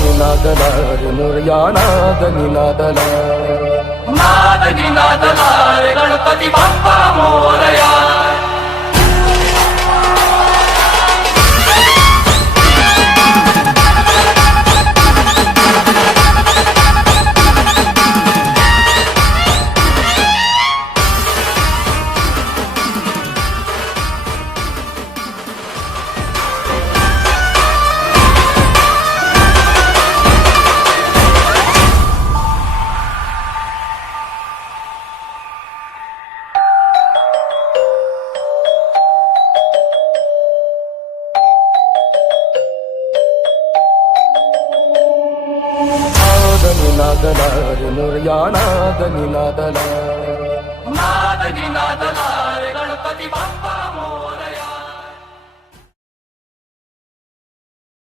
ನಿನಾದಲಾರೆ ನುರ್ಯಾನಾದ ನಿನಾದಲ ನಾದ ನಿನಾದಲ ಗಣಪತಿ ಬಪ್ಪ ಮೋರಯ నాదల నుర్యానాదని నాదల నాదని నాదల గణపతి బాబా.